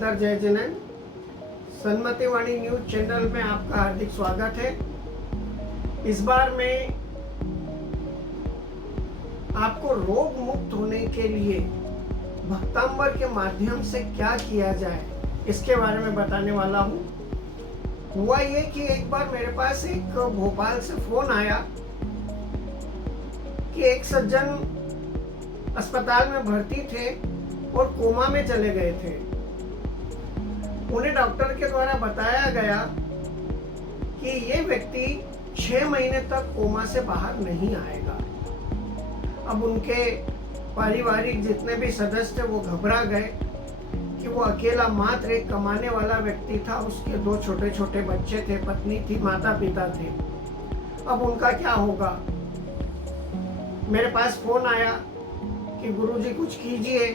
आदर जय जिनेंद्र। सन्मति वाणी news channel में आपका हार्दिक स्वागत है। इस बार मैं आपको रोग मुक्त होने के लिए भक्तांबर के माध्यम से क्या किया जाए इसके बारे में बताने वाला हूँ। हुआ ये कि एक बार मेरे पास एक भोपाल से फोन आया कि एक सज्जन अस्पताल में भर्ती थे और कोमा में चले गए थे। उन्हें डॉक्टर के द्वारा बताया गया कि ये व्यक्ति 6 महीने तक कोमा से बाहर नहीं आएगा। अब उनके पारिवारिक जितने भी सदस्य थे वो घबरा गए कि वो अकेला मात्र एक कमाने वाला व्यक्ति था। उसके 2 छोटे छोटे बच्चे थे, पत्नी थी, माता पिता थे। अब उनका क्या होगा। मेरे पास फोन आया कि गुरुजी कुछ कीजिए।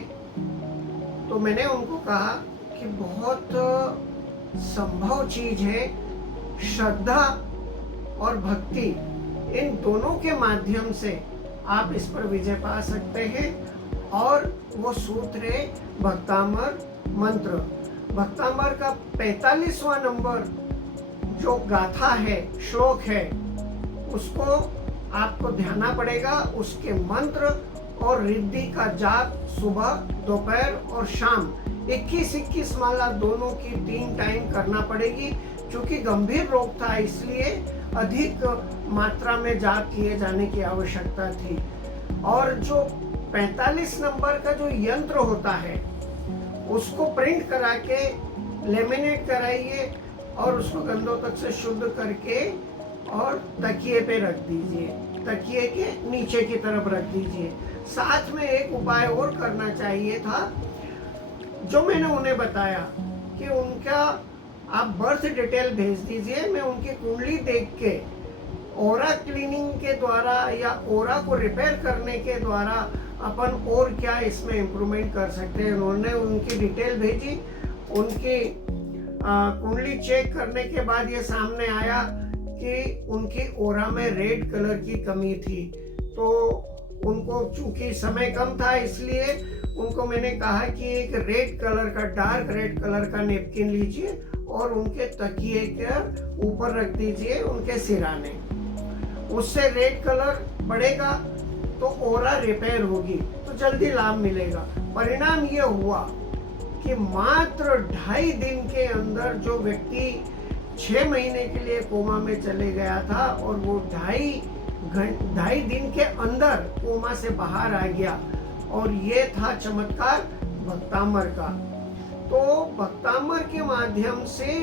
तो मैंने उनको कहा कि बहुत संभव चीज है, श्रद्धा और भक्ति, इन दोनों के माध्यम से आप इस पर विजय पा सकते हैं। और वो सूत्र है भक्तामर मंत्र। भक्तामर का 45वां नंबर जो गाथा है, श्लोक है, उसको आपको ध्याना पड़ेगा। उसके मंत्र और रिद्धि का जाप सुबह, दोपहर और शाम 21-21 माला दोनों की 3 टाइम करना पड़ेगी। क्योंकि गंभीर रोग था इसलिए अधिक मात्रा में जाप किए जाने की आवश्यकता थी। और जो 45 नंबर का जो यंत्र होता है उसको प्रिंट करा के लेमिनेट कराइए और उसको गंधोतक से शुद्ध करके और तकिए पे रख दीजिए, तकिए के नीचे की तरफ रख दीजिए। साथ में एक उपाय और करना चाहिए था जो मैंने उन्हें बताया कि उनका आप बर्थ डिटेल भेज दीजिए। मैं उनकी कुंडली देख के ओरा क्लीनिंग के द्वारा या ओरा को रिपेयर करने के द्वारा अपन और क्या इसमें इम्प्रूवमेंट कर सकते हैं। उन्होंने उनकी डिटेल भेजी। उनकी कुंडली चेक करने के बाद ये सामने आया कि उनकी ओरा में रेड कलर की कमी थी। तो उनको चूंकि समय कम था इसलिए उनको मैंने कहा कि एक रेड कलर का, डार्क रेड कलर का नेपकिन लीजिए और उनके तकिए के ऊपर रख दीजिए, उनके सिराने। उससे रेड कलर बढ़ेगा तो ओरा रिपेयर होगी, तो जल्दी लाभ मिलेगा। परिणाम ये हुआ कि मात्र 2.5 दिन के अंदर जो व्यक्ति 6 महीने के लिए कोमा में चले गया था और वो 2.5 दिन के अंदर कोमा से बाहर आ गया। और ये था चमत्कार भक्तामर का। तो भक्तामर के माध्यम से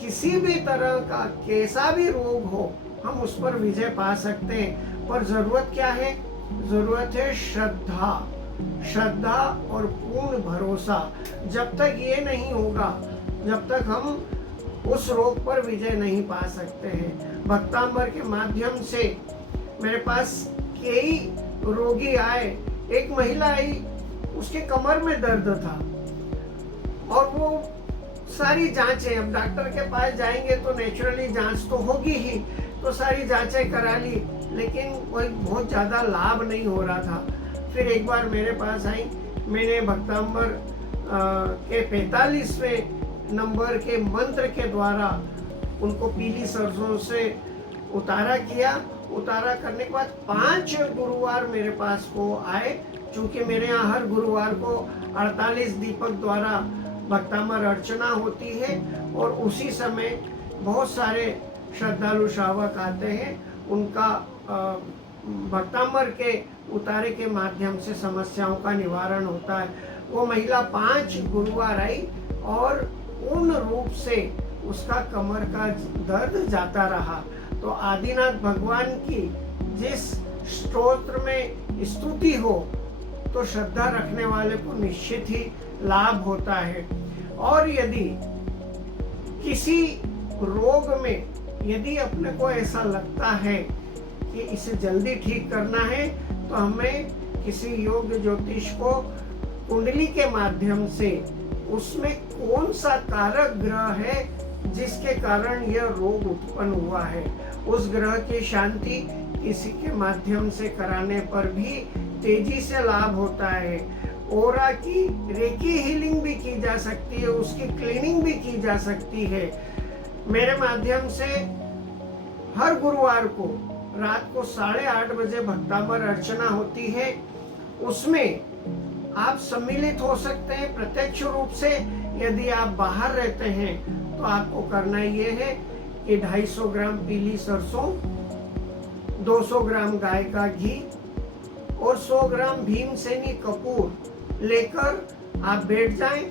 किसी भी तरह का कैसा भी रोग हो हम उस पर विजय पा सकते हैं। पर जरूरत क्या है? जरूरत है श्रद्धा, श्रद्धा और पूर्ण भरोसा। जब तक ये नहीं होगा, जब तक हम उस रोग पर विजय नहीं पा सकते हैं। भक्तांबर के माध्यम से मेरे पास कई रोगी आए। एक महिला आई, उसके कमर में दर्द था और वो सारी जांचें, अब डॉक्टर के पास जाएंगे तो नेचुरली जांच तो होगी ही, तो सारी जांचें करा ली, लेकिन कोई बहुत ज़्यादा लाभ नहीं हो रहा था। फिर एक बार मेरे पास आई, मैंने भक्तांबर के 45वें नंबर के मंत्र के द्वारा उनको पीली सरसों से उतारा किया। उतारा करने के बाद 5 गुरुवार मेरे पास को आए। चूँकि मेरे यहाँ हर गुरुवार को 48 दीपक द्वारा भक्तामर अर्चना होती है और उसी समय बहुत सारे श्रद्धालु श्रावक आते हैं। उनका भक्तामर के उतारे के माध्यम से समस्याओं का निवारण होता है। वो महिला 5 गुरुवार आई और पूर्ण रूप से उसका कमर का दर्द जाता रहा। तो आदिनाथ भगवान की जिस स्तोत्र में स्तुति हो तो श्रद्धा रखने वाले को निश्चित ही लाभ होता है। और यदि किसी रोग में यदि अपने को ऐसा लगता है कि इसे जल्दी ठीक करना है तो हमें किसी योग ज्योतिष को कुंडली के माध्यम से उसमें कौन सा कारक ग्रह है जिसके कारण यह रोग उत्पन्न हुआ है, उस ग्रह की शांति किसी के माध्यम से कराने पर भी तेजी से लाभ होता है। ओरा की रेकी हीलिंग भी की जा सकती है, उसकी क्लीनिंग भी की जा सकती है। मेरे माध्यम से हर गुरुवार को रात को 8:30 बजे भक्तामर अर्चना होती है। उसमें आप सम्मिलित हो सकते हैं प्रत्यक्ष रूप से। यदि आप बाहर रहते हैं तो आपको करना ये है कि 250 ग्राम पीली सरसों, 200 ग्राम गाय का घी और 100 ग्राम भीमसेनी कपूर लेकर आप बैठ जाएं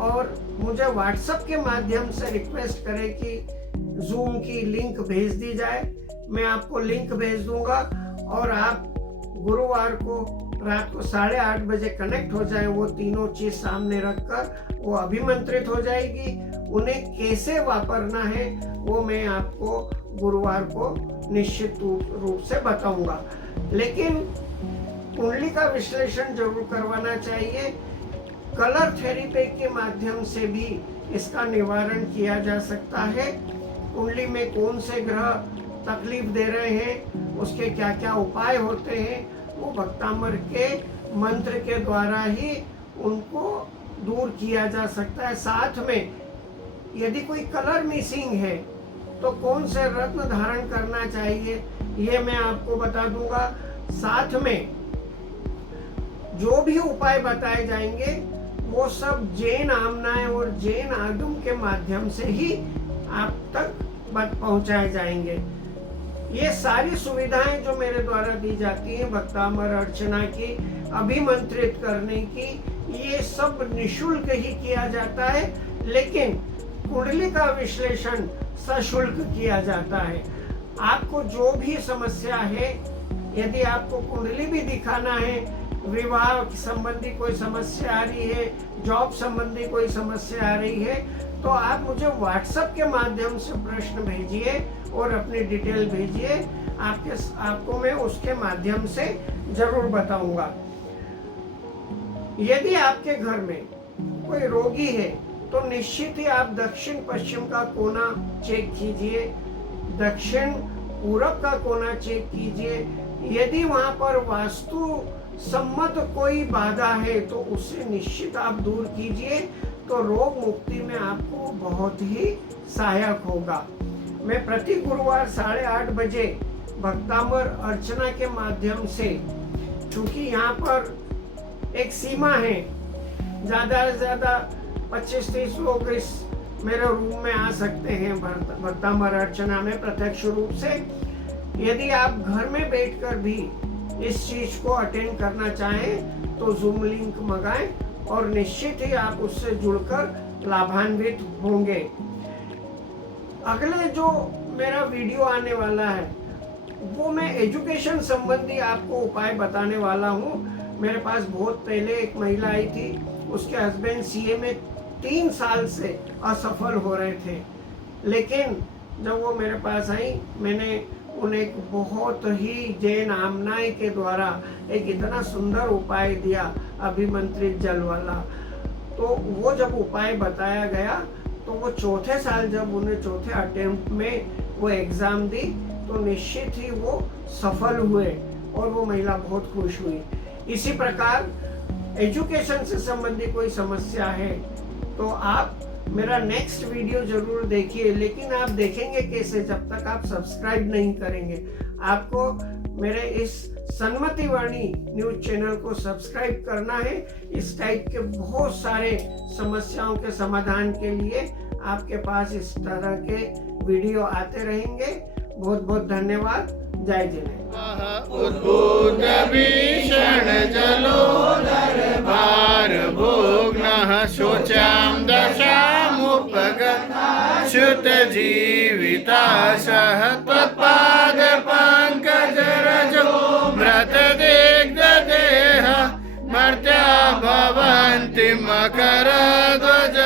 और मुझे व्हाट्सएप के माध्यम से रिक्वेस्ट करें कि जूम की लिंक भेज दी जाए। मैं आपको लिंक भेज दूंगा और आप गुरुवार को रात को 8:30 बजे कनेक्ट हो जाए। वो तीनों चीज सामने रखकर वो अभिमंत्रित हो जाएगी। उन्हें कैसे वापरना है वो मैं आपको गुरुवार को निश्चित रूप से बताऊंगा। लेकिन कुंडली का विश्लेषण जरूर करवाना चाहिए। कलर थेरेपी के माध्यम से भी इसका निवारण किया जा सकता है। कुंडली में कौन से ग्रह तकलीफ दे रहे हैं, उसके क्या क्या उपाय होते हैं, वो भक्तामर के मंत्र के द्वारा ही उनको दूर किया जा सकता है। साथ में यदि कोई कलर मिसिंग है तो कौन से रत्न धारण करना चाहिए ये मैं आपको बता दूंगा। साथ में जो भी उपाय बताए जाएंगे वो सब जैन आमनाएं और जैन आगम के माध्यम से ही आप तक पहुंचाए जाएंगे। ये सारी सुविधाएं जो मेरे द्वारा दी जाती हैं भक्तामर अर्चना की, अभिमंत्रित करने की, ये सब निशुल्क ही किया जाता है। लेकिन कुंडली का विश्लेषण सशुल्क किया जाता है। आपको जो भी समस्या है, यदि आपको कुंडली भी दिखाना है, विवाह संबंधी कोई समस्या आ रही है, जॉब संबंधी कोई समस्या आ रही है, तो आप मुझे व्हाट्सएप के माध्यम से प्रश्न भेजिए और अपनी डिटेल भेजिए। आपको मैं उसके माध्यम से जरूर बताऊंगा। यदि आपके घर में कोई रोगी है तो निश्चित ही आप दक्षिण पश्चिम का कोना चेक कीजिए, दक्षिण पूरब का कोना चेक कीजिए। यदि वहां पर वास्तु सम्मत कोई बाधा है तो उससे निश्चित आप दूर कीजिए, तो रोग मुक्ति में आपको बहुत ही सहायक होगा। मैं प्रति गुरुवार 8:30 बजे भक्तामर अर्चना के माध्यम से, चूंकि यहाँ पर एक सीमा है, ज़्यादा से ज़्यादा 25-30 लोग इस मेरे रूम में आ सकते हैं भक्तामर अर्चना में प्रत्यक्ष रूप से। यदि आप घर में बैठकर भी इस चीज को अटेंड करना चाहें तो जूम लिंक मंगाएं और निश्चित ही आप उससे जुड़कर लाभान्वित होंगे। अगले जो मेरा वीडियो आने वाला है वो मैं एजुकेशन संबंधी आपको उपाय बताने वाला हूँ। मेरे पास बहुत पहले एक महिला आई थी, उसके हस्बैंड सीए में 3 साल से असफल हो रहे थे, लेकिन जब वो मेरे पास आई मैंने उन्हें एक बहुत ही जैन आमनाई के द्वारा एक इतना सुंदर उपाय दिया, अभिमंत्रित जल वाला। तो वो जब उपाय बताया गया तो वो चौथे साल जब उन्हें चौथे अटेम्प्ट में वो एग्जाम दी तो निश्चित ही वो सफल हुए और वो महिला बहुत खुश हुई। इसी प्रकार एजुकेशन से संबंधी कोई समस्या है तो आप मेरा नेक्स्ट वीडियो जरूर देखिए, लेकिन आप देखेंगे कैसे जब तक आप सब्सक्राइब नहीं करेंगे। आपको मेरे इस सन्मति वाणी न्यूज चैनल को सब्सक्राइब करना है। इस टाइप के बहुत सारे समस्याओं के समाधान के लिए आपके पास इस तरह के वीडियो आते रहेंगे। बहुत बहुत धन्यवाद। जय जिनेन्द्र। उद्भूत भीषण जलोदर भार भोग्नः शोचां दशामुपगता श्रुत जीविताशः त्वत्पाद पंकज रजो मृत दिग्ध देह मर्त्या भवन्ति मकर ध्वज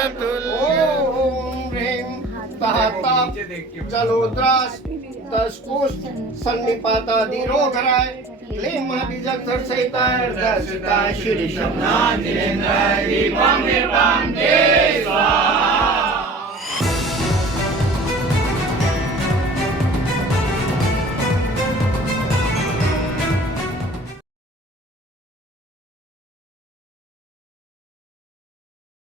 जलोद्रास तस्कुष्ट सन्निपातादि रोगराय क्लीं बीजक्षर सहिताय श्री शमना जिनेन्द्र दीपं निर्वाण दे स्वाहा।